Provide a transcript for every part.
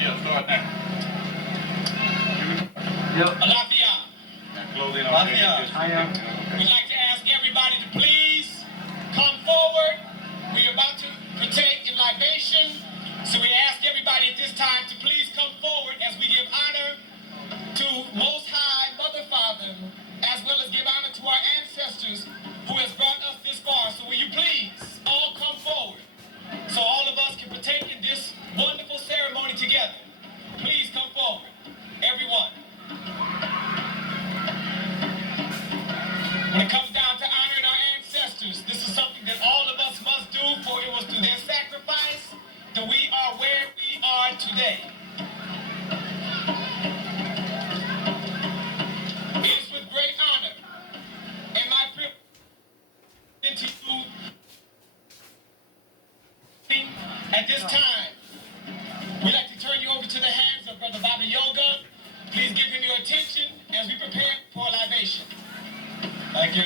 Yeah, start now. Yep. Alafia. Closing on Alafia. We'd like to ask everybody to please come forward. We're about to partake in libation. So we ask everybody at this time to please come forward as we give honor to Most High Mother Father, as well as give honor to our ancestors who has brought us this far. So will you please all come forward so all of us can partake in this wonderful ceremony together. Please come forward, everyone. When it comes down to honoring our ancestors, this is something that all of us must do, for it was through their sacrifice that we are where we are today. It is with great honor and my privilege to you at this time. We'd like to turn you over to the hands of Brother Baba Yoga. Please give him your attention as we prepare for libation. Thank you.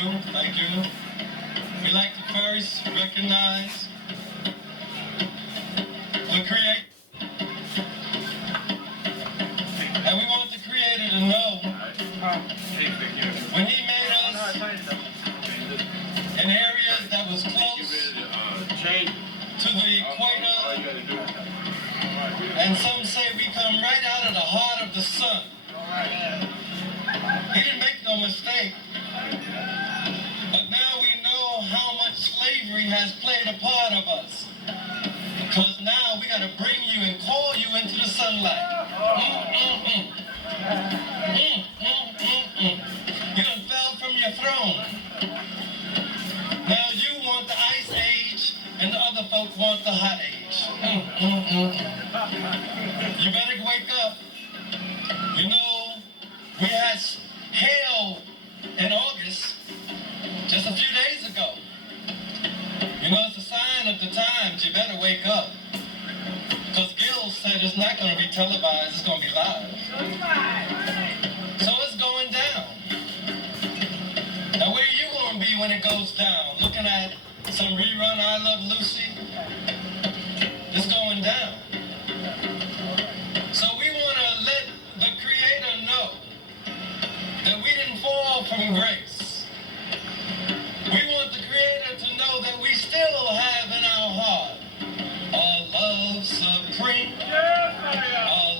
We'd like to first recognize the Creator. And we want the Creator to know when He made us in areas that was close to the equator, and some say we come right out of the heart of the sun. He didn't make no mistake. But now we know how much slavery has played a part of us. Because now we got to bring you and call you into the sunlight. You done fell from your throne. Now you want the ice age and the other folk want the hot age. You better wake up. You know, we had hail in August just a few days ago. You know, it's a sign of the times. You better wake up. Because Gil said it's not going to be televised, it's going to be live. So it's going down. Now where are you going to be when it goes down? Looking at some rerun I Love Lucy? It's going down. So we want to let the Creator know that we didn't fall from grace. We want the Creator to know that we still have in our heart a love supreme, a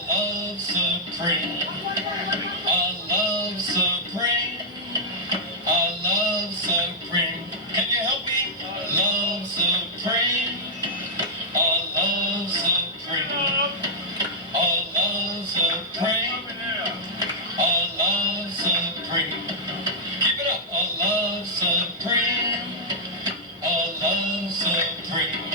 love supreme, a love supreme, a love supreme. Can you help me? Love supreme, a love supreme, a love supreme, a love supreme. Keep it up. A love supreme, a love supreme.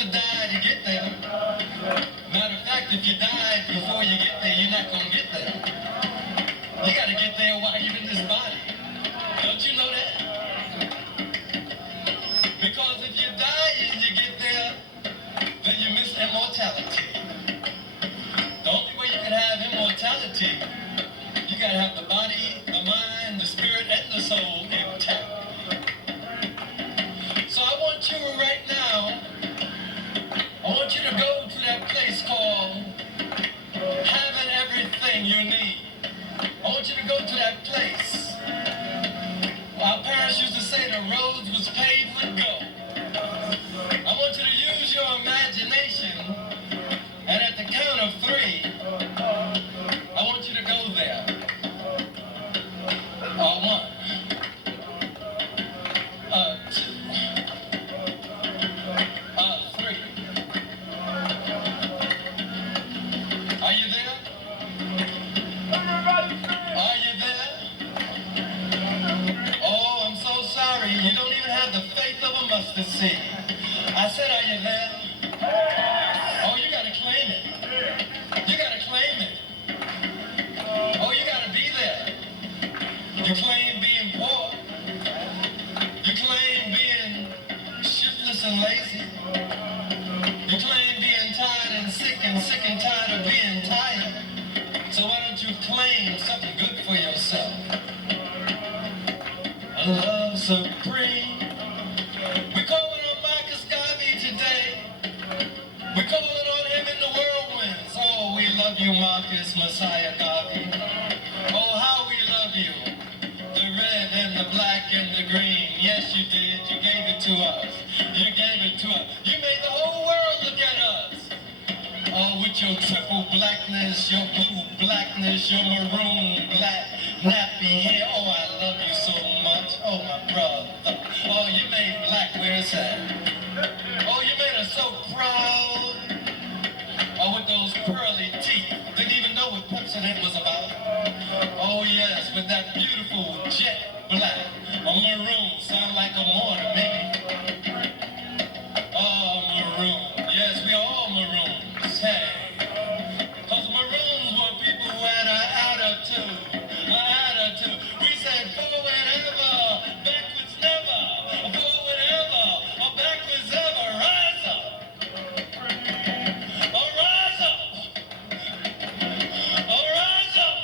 to die to get there. Matter of fact, if you died before you get there, you're not going to get there. You got to get there while you're in this body. Don't you know that? Because if you die and you get there, then you miss immortality. The only way you can have immortality, you got to have the body, the mind, the spirit, and the soul intact. So I want you right now, I want you to go to that place called having everything you need. I want you to go to that place. Our parents used to say the roads was paved with gold. I want you to use your imagination, and at the count of 3, I want you to go there. 1, 2, 3. Are you there? Are you there? Oh, I'm so sorry. You don't even have the faith of a mustard seed. I said, are you there? Oh, you gotta claim it. You gotta claim it. Oh, you gotta be there. You claim being poor. You claim being shiftless and lazy. You claim being tired and sick and tired of being tired. So why don't you claim something good for yourself? A love supreme. We're calling on Marcus Garvey today. We're calling on him in the whirlwinds. Oh, we love you, Marcus Messiah Garvey. Oh, how we love you. The red and the black and the green. Yes, you did. You gave it to us. You gave it to us. You made the whole world look at us. Oh, with your triple blackness, your blue blackness, your maroon black nappy hair. Oh, I love you so much. Oh, my brother. Oh, you made black where it's at. Oh, you made us so proud. Oh, with those pearly teeth. Didn't even know what Pepsodent was about. Oh, yes, with that beautiful jet black. A maroon. Sound like a mortar, maybe. Oh, maroon. Yes, we are all maroons. Hey. Because maroons were people who had an attitude. An attitude. We said forward ever, backwards never. Forward ever, or backwards ever. Rise up. Oh, rise up. Oh, rise up.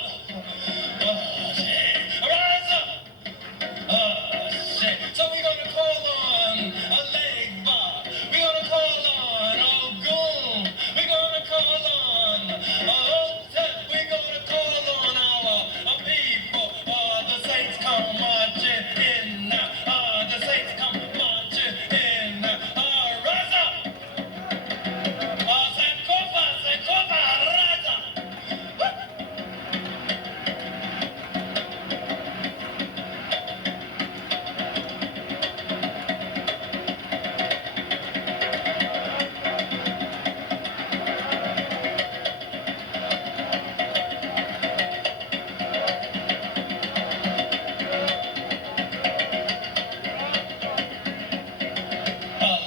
Oh, shit. Rise up. Oh, shit. So we're going to call on a leg bar. We're going to call on a goon. We're going to call on a hotel. We're going to call on our people. The saints come marching in now. The saints come marching in now. Rise up. Sankofa, rise up.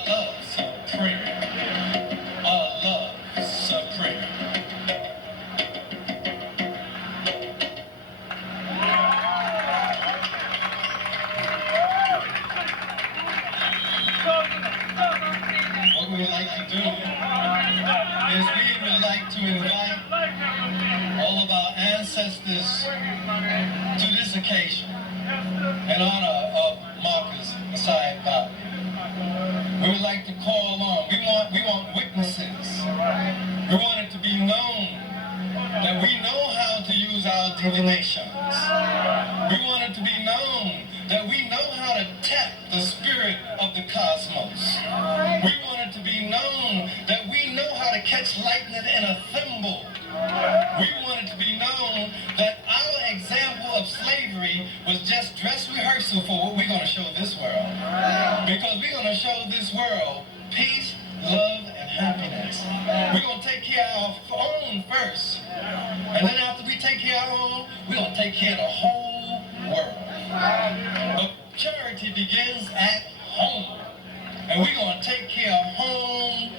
Love supreme. Love supreme. What we would like to do is we would like to invite all of our ancestors to this occasion in honor of Marcus Messiah Garvey. We would like to call on, we want witnesses. We want it to be known that we know how to use our divinations. We want it to be known that we know how to tap the spirit of the cosmos. We want it to be known that we know how to catch lightning in a thimble. We want it to be known that our example of slavery was just dress rehearsal for what we're going to show this world. Because we're going to show this world peace, love, and happiness. We're going to take care of our own first. And then after we take care of our own, we're going to take care of the whole world. But charity begins at home. And we're going to take care of home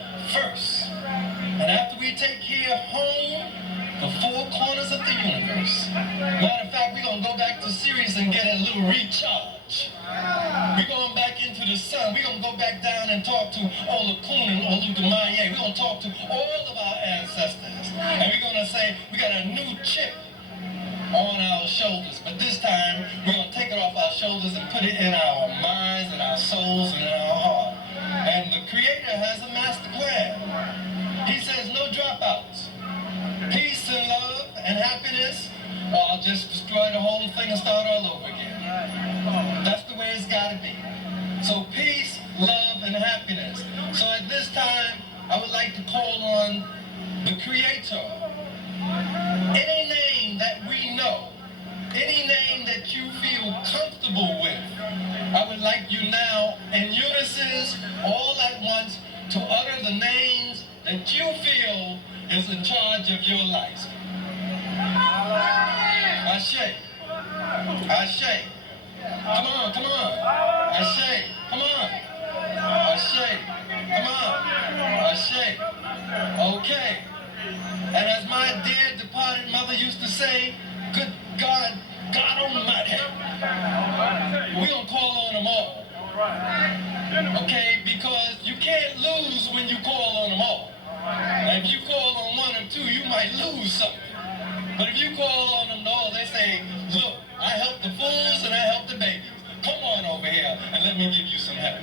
here home, the four corners of the universe. Matter of fact, we're going to go back to Sirius and get a little recharge. We're going back into the sun. We're going to go back down and talk to Olakun and Olugumaye. We're going to talk to all of our ancestors. And we're going to say, we got a new chip on our shoulders. But this time, we're going to take it off our shoulders and put it in our minds and our souls and in our heart. And the Creator has a master plan. He says no dropouts. Peace and love and happiness, or I'll just destroy the whole thing and start all over again. That's the way it's got to be. So peace, love, and happiness. So at this time, I would like to call on the Creator. Any name that we know, any name that you feel comfortable with, I would like you now, in unison, all at once, to utter the names that you feel is in charge of your life. Ashe. Ashe. Come on, come on. Ashe. Come on. Ashe. Come on. Ashe. Okay. And as my dear departed mother used to say, good God, God Almighty, we're going to call on them all. Okay? Because you can't lose when you call on them all. And if you call on one or two, you might lose something. But if you call on them all, they say, look, I help the fools and I help the babies. Come on over here and let me give you some help.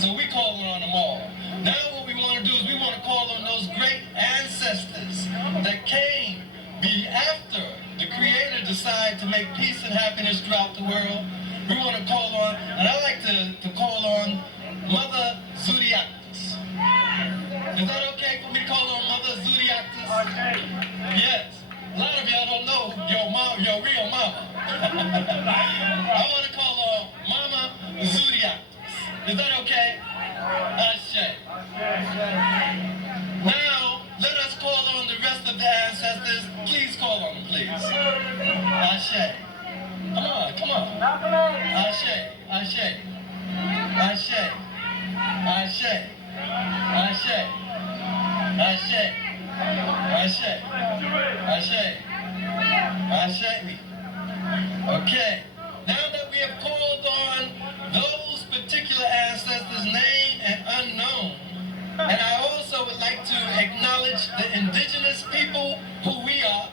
So we call on them all. Now what we want to do is we want to call on those great ancestors that came after the Creator decided to make peace and happiness throughout the world. We want to call on, and I like to call on Mother Zuriactus. Is that okay for me to call on Mother Zuriactus? Yes. A lot of y'all don't know your real mama. I want to call on Mama Zuriactus. Is that okay? Ashe. Now, let us call on the rest of the ancestors. Please call on them, please. Ashe. Come on, come on. Ashe, Ashe. Ashe. Ashe. Ashe. Ashe. Ashe. Ashe. Ashe. Okay. Now that we have called on those particular ancestors, named and unknown, and I also would like to acknowledge the indigenous people who we are.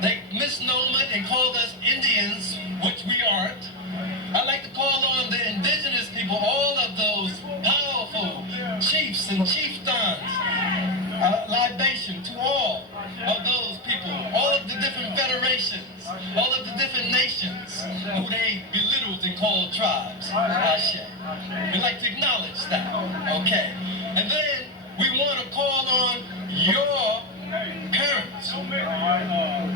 They misnomer and called us Indians, which we aren't. I'd like to call on the indigenous people, all of those powerful chiefs and chieftains, libation to all of those people, all of the different federations, all of the different nations who they belittled and called tribes. Ashe. We'd like to acknowledge that. Okay. And then we want to call on your parents.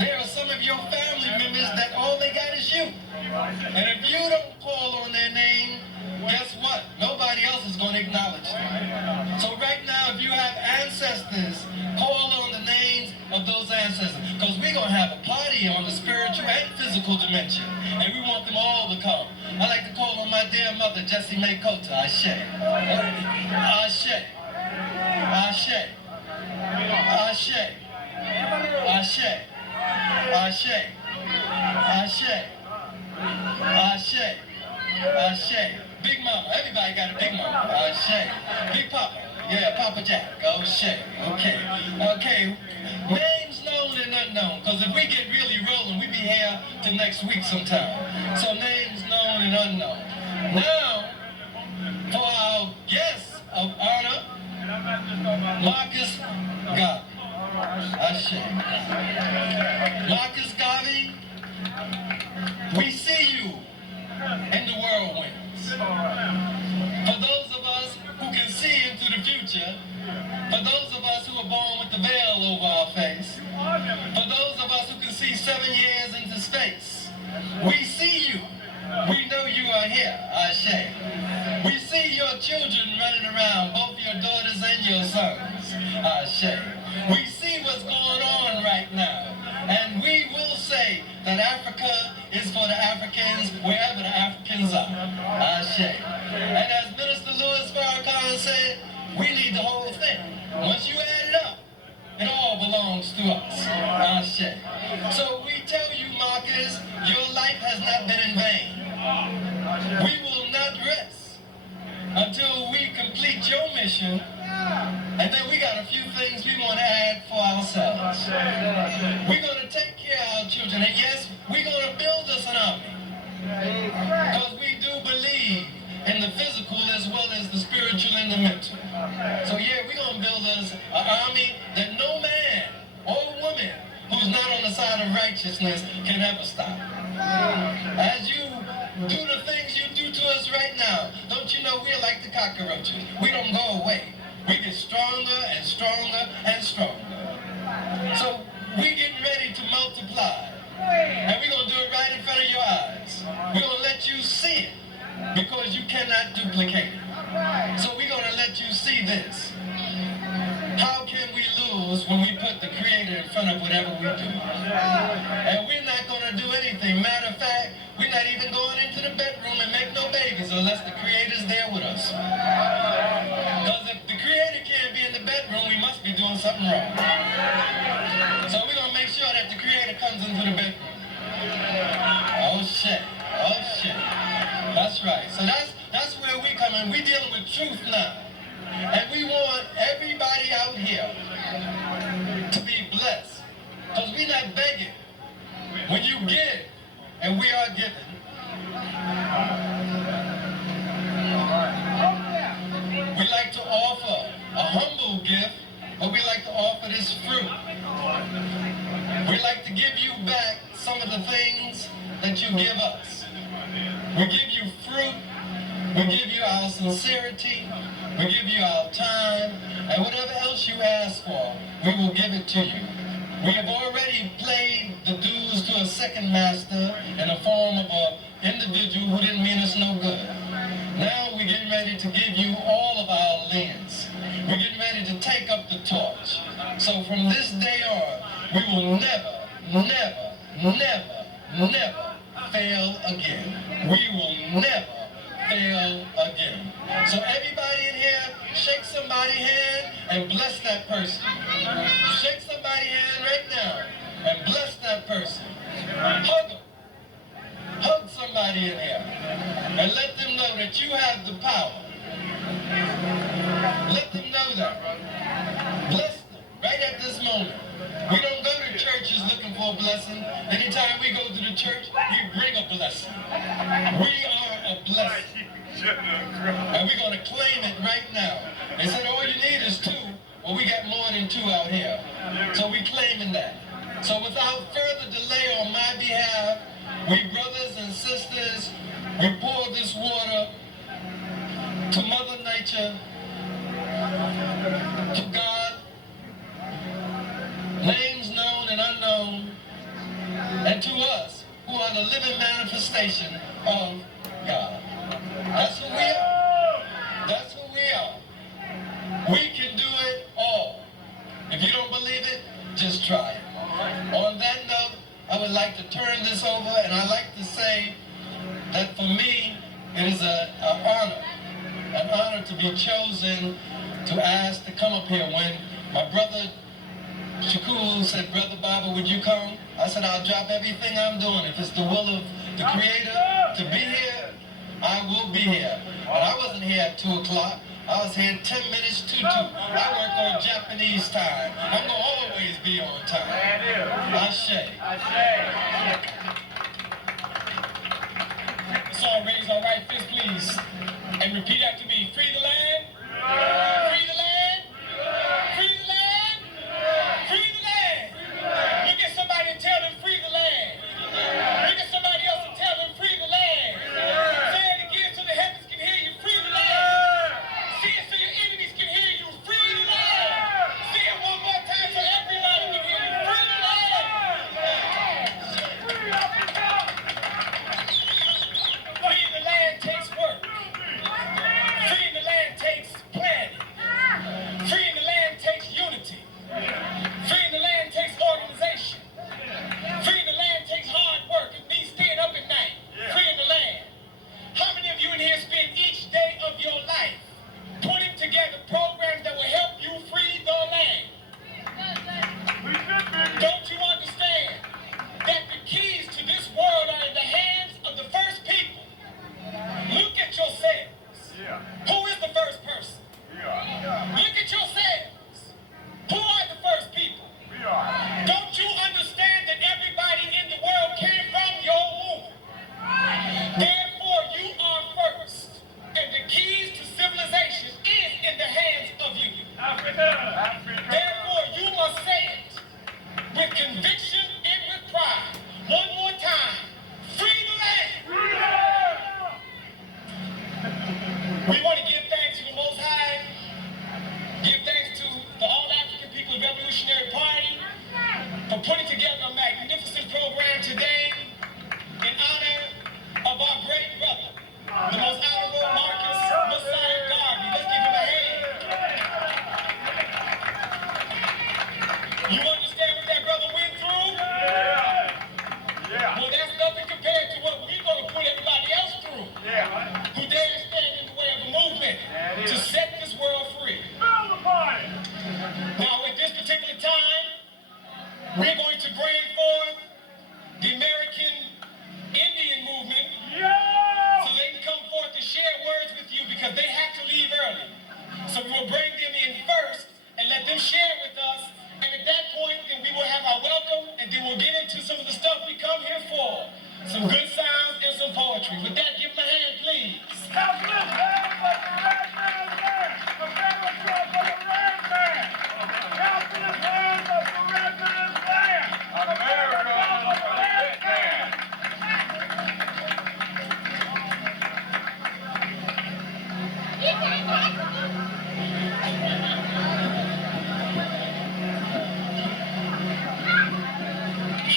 There are some of your family members that all they got is you. And if you don't call on their name, guess what? Nobody else is going to acknowledge them. So right now, if you have ancestors, call on the names of those ancestors. Because we're going to have a party on the spiritual and physical dimension. And we want them all to come. I like to call on my dear mother, Jessie May Kota. Ashe. Ashe. Ashe. Ashe. Ashe. Ashe. Ashe. Ashe. Ashe. Big mama. Everybody got a big mama. Ashe. Big papa. Yeah, Papa Jack. Ashe. Okay. Okay. Names known and unknown. Because if we get really rolling, we be here till next week sometime. So names known and unknown. Now, for our guest of honor, Marcus Garvey. Ashe. Marcus Garvey, we see you in the whirlwinds. For those of us who can see into the future, for those of us who are born with the veil over our face, for those of us who can see 7 years into space, we see you. We know you are here, Ashe. We see your children running around, both your daughters and your sons, Ashe. We see what's going on right now, and we will say that Africa is for the Africans wherever the Africans are, Ashe. And as Minister Louis Farrakhan said, we need the whole thing. Once you add it up, it all belongs to us. Ashe. So we tell you, Marcus, your life has not been in vain. We will not rest until we complete your mission. And then we got a few things we want to add for ourselves. We're going to take care of our children. And yes, we're going to build us an army. Because we do believe in the physical as well as the spiritual and the mental. So yeah, we're going to build us an army that no man or woman who's not on the side of righteousness can ever stop. As you do the things you do to us right now, don't you know we're like the cockroaches? We don't go away. We get stronger and stronger and stronger. So we're getting ready to multiply. And we're going to do it right in front of your eyes. We're going to let you see it because you cannot duplicate it. So we're going to let you see this. How can we lose when we put the Creator in front of whatever we do? And we're not going to do anything. Matter of fact, we're not even going into the bedroom and make no babies unless the Creator's there with us. Because if the Creator can't be in the bedroom, we must be doing something wrong. So we're going to make sure that the Creator comes into the bedroom. Oh shit. Oh shit. That's right. So that's where we come in. We're dealing with truth now. And we want everybody out here to be blessed. Because we're not begging. When you give, and we are given, we like to offer a humble gift, but we like to offer this fruit. We like to give you back some of the things that you give us. We give you fruit, we give you our sincerity, we give you our time, and whatever else you ask for, we will give it to you. We have already paid the dues to a second master in the form of an individual who didn't mean us no good. Now we're getting ready to give you all of our lands. We're getting ready to take up the torch. So from this day on, we will never, never, never, never fail again. We will never fail again. So everybody in here, shake somebody's hand and bless that person. Shake somebody's hand right now and bless that person. Hug them. Hug somebody in here and let them know that you have the power. Let them know that. Bless them right at this moment. We don't go to churches looking for a blessing. Anytime we go to the church, we bring a blessing. We are a blessing. And we're going to claim it right now. They said all you need is 2. Well, we got more than 2 out here. So we're claiming that. So without further delay on my behalf, we brothers and sisters, we pour this water to Mother Nature, to God, names known and unknown, and to us who are the living manifestation of God. That's who we are. That's who we are. We can do it all. If you don't believe it, just try it. On that note, I would like to turn this over, and I'd like to say that for me, it is an honor to be chosen to ask to come up here. When my brother Shakur said, Brother Baba, would you come? I said, I'll drop everything I'm doing. If it's the will of the Creator to be here, I will be here. But I wasn't here at 2 o'clock. I was here 10 minutes to 2. I work on Japanese time. I'm going to always be on time. Ashe. Let's all raise our right fist, please. And repeat after me. Free the land. Free the land. Free the land. Free the land. Look at somebody and tell them free the land. Look at somebody else and tell them free the land. Say it again so the heavens can hear you. Free the land. Say it so your enemies can hear you. Free the land. Say it one more time so everybody can hear you. Free the land. Freeing the land takes work. Freeing the land takes planning. Therefore, you must say it with conviction and with pride. One more time. Free the land. We want to give thanks to the Most High, give thanks to the All-African People's Revolutionary Party for putting together a magnificent program today in honor of our great brother, the most honorable Marcus Messiah Garvey. Let's give him a hand. You understand what that brother went through? Well, that's nothing compared to what we're going to put everybody else through. Who dare stand in the way of a movement to set this world free. Now, at this particular time, we're going to bring forth the American Indian movement so they can come forth to share words with you because they have to leave early. So we will bring them in first and let them share with us. And at that point, then we will have our welcome and then we'll get into some of the stuff we come here for. Some good sounds and some poetry. With that, give them a hand, please.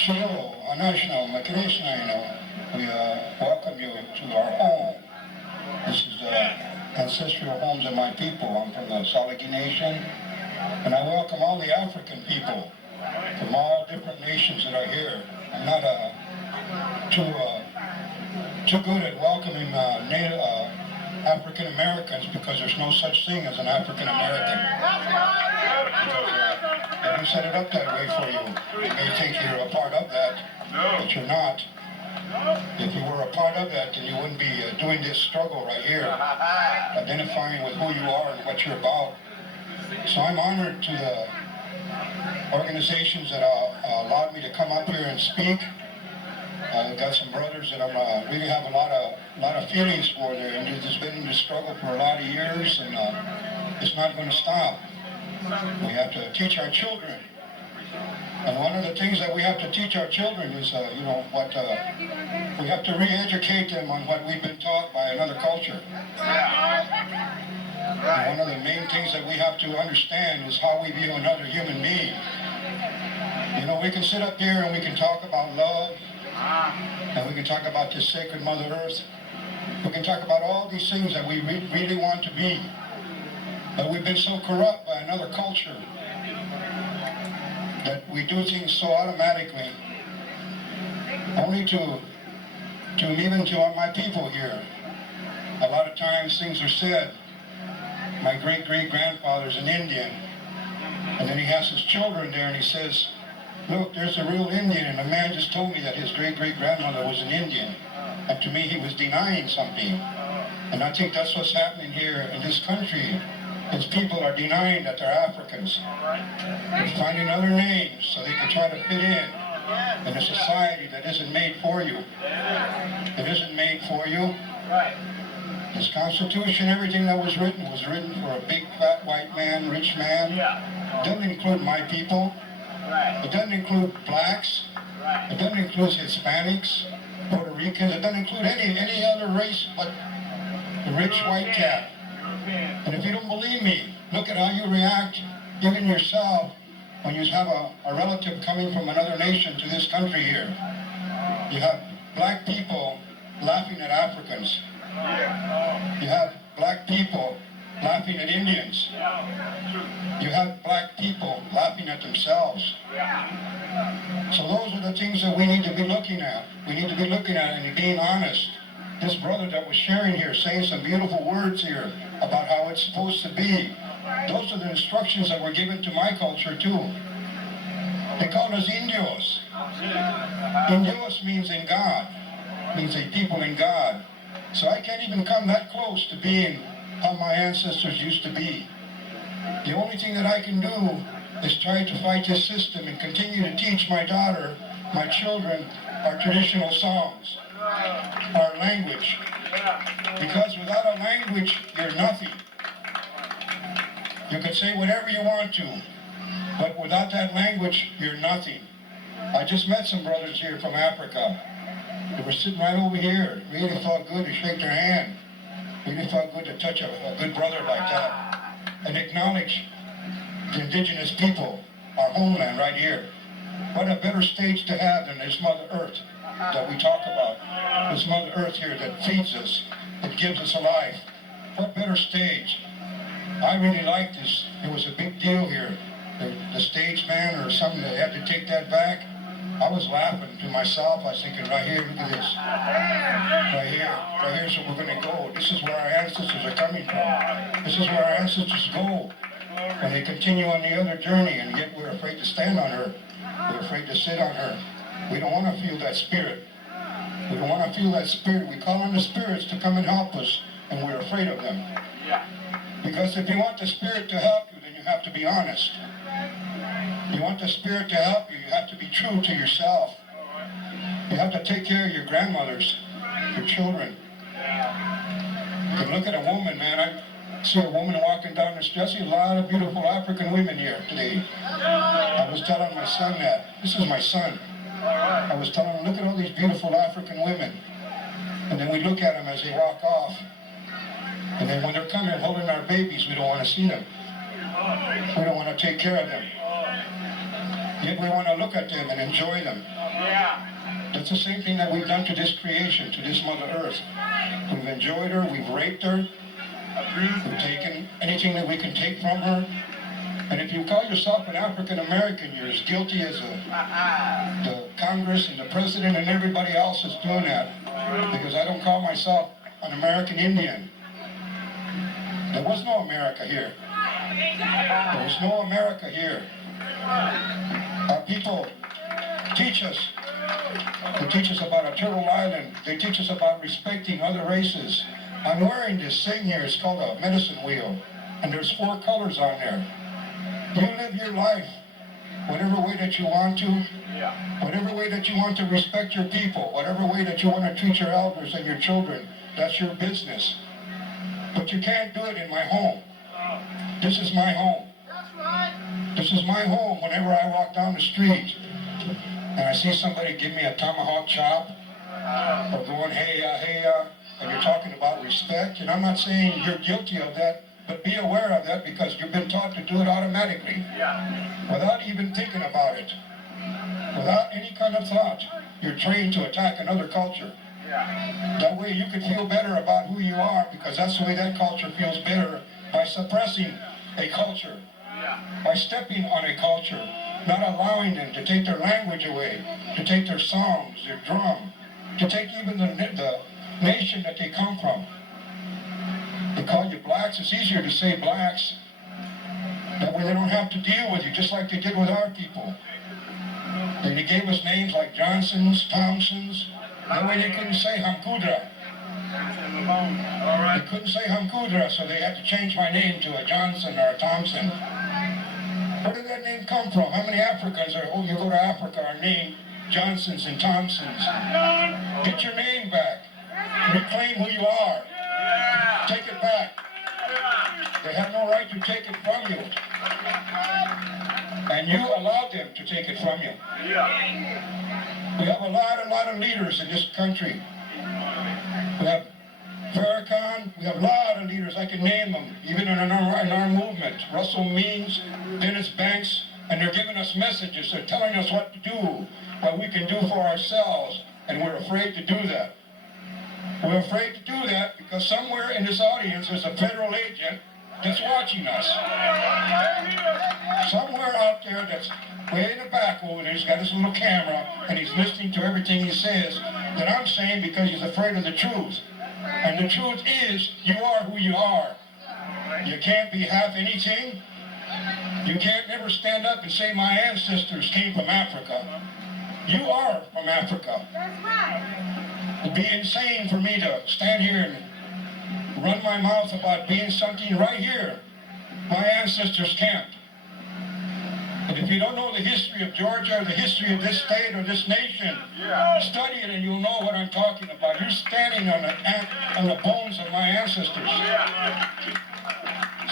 Hello, Anashna, Makrishna, we welcome you to our home. This is ancestral homes of my people. I'm from the Salagi Nation, and I welcome all the African people from all different nations that are here. I'm not too good at welcoming native African Americans because there's no such thing as an African American. They do set it up that way for you. You may think you're a part of that, but you're not. If you were a part of that, then you wouldn't be doing this struggle right here, identifying with who you are and what you're about. So I'm honored to the organizations that allowed me to come up here and speak. I've got some brothers that I'm really have a lot of feelings for there, and it's been in this struggle for a lot of years, and it's not going to stop. We have to teach our children, and one of the things that we have to teach our children is, we have to re-educate them on what we've been taught by another culture. And one of the main things that we have to understand is how we view another human being. You know, we can sit up here and we can talk about love, and we can talk about this sacred Mother Earth. We can talk about all these things that we really want to be. But we've been so corrupt by another culture that we do things so automatically, only to my people here. A lot of times things are said. My great-great-grandfather's an Indian, and then he has his children there and he says, look, there's a real Indian, and a man just told me that his great-great-grandmother was an Indian. And to me, he was denying something. And I think that's what's happening here in this country. Is people are denying that they're Africans. They're finding other names so they can try to fit in a society that isn't made for you. It isn't made for you. This Constitution, everything that was written for a big, fat, white man, rich man. It doesn't include my people. It doesn't include blacks. It doesn't include Hispanics, Puerto Ricans. It doesn't include any other race but the rich white cat. And if you don't believe me, look at how you react, even yourself, when you have a relative coming from another nation to this country here. You have black people laughing at Africans. You have black people laughing at Indians. You have black people laughing at themselves. So those are the things that we need to be looking at. We need to be looking at and being honest. This brother that was sharing here, saying some beautiful words here about how it's supposed to be. Those are the instructions that were given to my culture too. They call us Indios. Indios means in God, means a people in God. So I can't even come that close to being how my ancestors used to be. The only thing that I can do is try to fight this system and continue to teach my daughter, my children, our traditional songs, our language. Because without a language, you're nothing. You can say whatever you want to, but without that language, you're nothing. I just met some brothers here from Africa. They were sitting right over here. It really felt good to shake their hand. It really felt good to touch a good brother like that and acknowledge the indigenous people, our homeland right here. What a better stage to have than this Mother Earth that we talk about. This Mother Earth here that feeds us, that gives us a life. What better stage? I really liked this. It was a big deal here. The stage man or something, they had to take that back. I was laughing to myself. I was thinking, right here, look at this. Right here's where we're going to go. This is where our ancestors are coming from. This is where our ancestors go when they continue on the other journey, and yet we're afraid to stand on her. We're afraid to sit on her. We don't want to feel that spirit. We don't want to feel that spirit. We call on the spirits to come and help us, and we're afraid of them. Because if you want the spirit to help you, then you have to be honest. You want the spirit to help you, you have to be true to yourself. You have to take care of your grandmothers, your children. You can look at a woman, man. I see a woman walking down the street. I see a lot of beautiful African women here today. I was telling my son that. This is my son. I was telling him, look at all these beautiful African women. And then we look at them as they walk off. And then when they're coming holding our babies, we don't want to see them. We don't want to take care of them. Yet we want to look at them and enjoy them. That's the same thing that we've done to this creation, to this Mother Earth. We've enjoyed her, we've raped her, we've taken anything that we can take from her. And if you call yourself an African American, you're as guilty as the Congress and the President and everybody else is doing that. Because I don't call myself an American Indian. There was no America here. There was no America here. Our people teach us. They teach us about a turtle island. They teach us about respecting other races. I'm wearing this thing here. It's called a medicine wheel. And there's 4 colors on there. You live your life whatever way that you want to. Whatever way that you want to respect your people. Whatever way that you want to treat your elders and your children. That's your business. But you can't do it in my home. This is my home. This is my home. Whenever I walk down the street and I see somebody give me a tomahawk chop or going, hey, and you're talking about respect, and I'm not saying you're guilty of that, but be aware of that because you've been taught to do it automatically without even thinking about it. Without any kind of thought, you're trained to attack another culture. That way you can feel better about who you are because that's the way that culture feels better, by suppressing a culture, by stepping on a culture, not allowing them to take their language away, to take their songs, their drum, to take even the nation that they come from. They call you blacks. It's easier to say blacks. That way they don't have to deal with you, just like they did with our people. They gave us names like Johnsons, Thompsons. That way they couldn't say Hamkudra. They couldn't say Hamkudra, so they had to change my name to a Johnson or a Thompson. Where did that name come from? How many Africans you go to Africa are named Johnsons and Thompsons? Get your name back. Reclaim who you are. Take it back. They have no right to take it from you. And you allowed them to take it from you. We have a lot of leaders in this country. We have Farrakhan, we have a lot of leaders, I can name them, even in our movement. Russell Means, Dennis Banks, and they're giving us messages. They're telling us what to do, what we can do for ourselves, and we're afraid to do that. We're afraid to do that because somewhere in this audience there's a federal agent that's watching us. Somewhere out there that's way in the back over there, he's got his little camera, and he's listening to everything he says that I'm saying because he's afraid of the truth. And the truth is, you are who you are. You can't be half anything. You can't never stand up and say my ancestors came from Africa. You are from Africa. That's right. It'd be insane for me to stand here and run my mouth about being something right here my ancestors can't. But if you don't know the history of Georgia or the history of this state or this nation, study it and you'll know what I'm talking about. You're standing on the bones of my ancestors.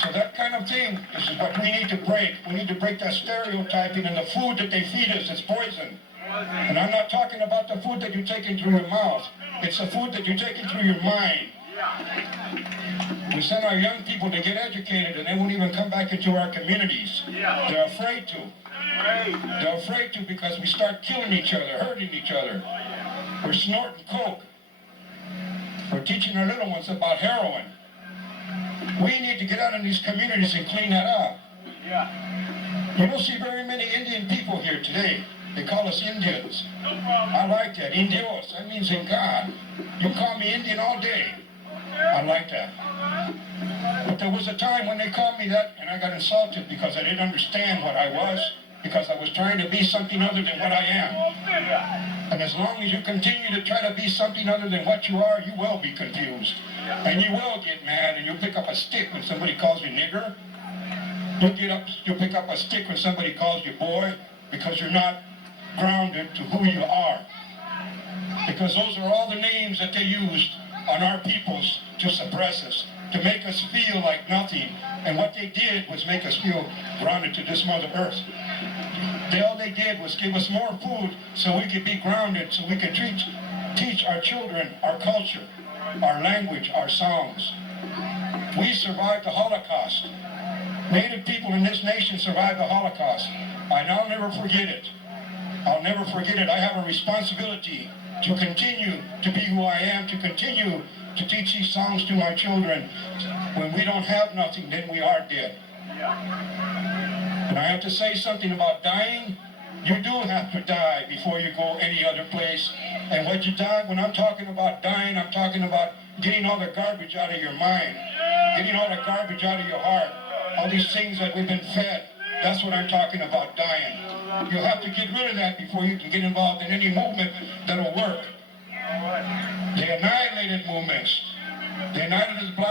So that kind of thing is what we need to break. We need to break that stereotyping, and the food that they feed us is poison. And I'm not talking about the food that you take into your mouth. It's the food that you take into your mind. We send our young people to get educated, and they won't even come back into our communities. They're afraid to. They're afraid to because we start killing each other, hurting each other. We're snorting coke. We're teaching our little ones about heroin. We need to get out in these communities and clean that up. You don't see very many Indian people here today. They call us Indians. I like that. Indios. That means in God. You call me Indian all day. I like that. But there was a time when they called me that, and I got insulted because I didn't understand what I was, because I was trying to be something other than what I am. And as long as you continue to try to be something other than what you are, you will be confused. And you will get mad, and you'll pick up a stick when somebody calls you nigger. You'll pick up a stick when somebody calls you boy, because you're not grounded to who you are. Because those are all the names that they used on our peoples to suppress us, to make us feel like nothing. And what they did was make us feel grounded to this Mother Earth. All they did was give us more food so we could be grounded, so we could teach our children our culture, our language, our songs. We survived the Holocaust. Native people in this nation survived the Holocaust. And I'll never forget it. I'll never forget it. I have a responsibility to continue to be who I am, to continue to teach these songs to my children. When we don't have nothing, then we are dead. And I have to say something about dying. You do have to die before you go any other place. And when you die, when I'm talking about dying, I'm talking about getting all the garbage out of your mind, getting all the garbage out of your heart, all these things that we've been fed. That's what I'm talking about, dying. You have to get rid of that before you can get involved in any movement that'll work. They annihilated movements. They annihilated black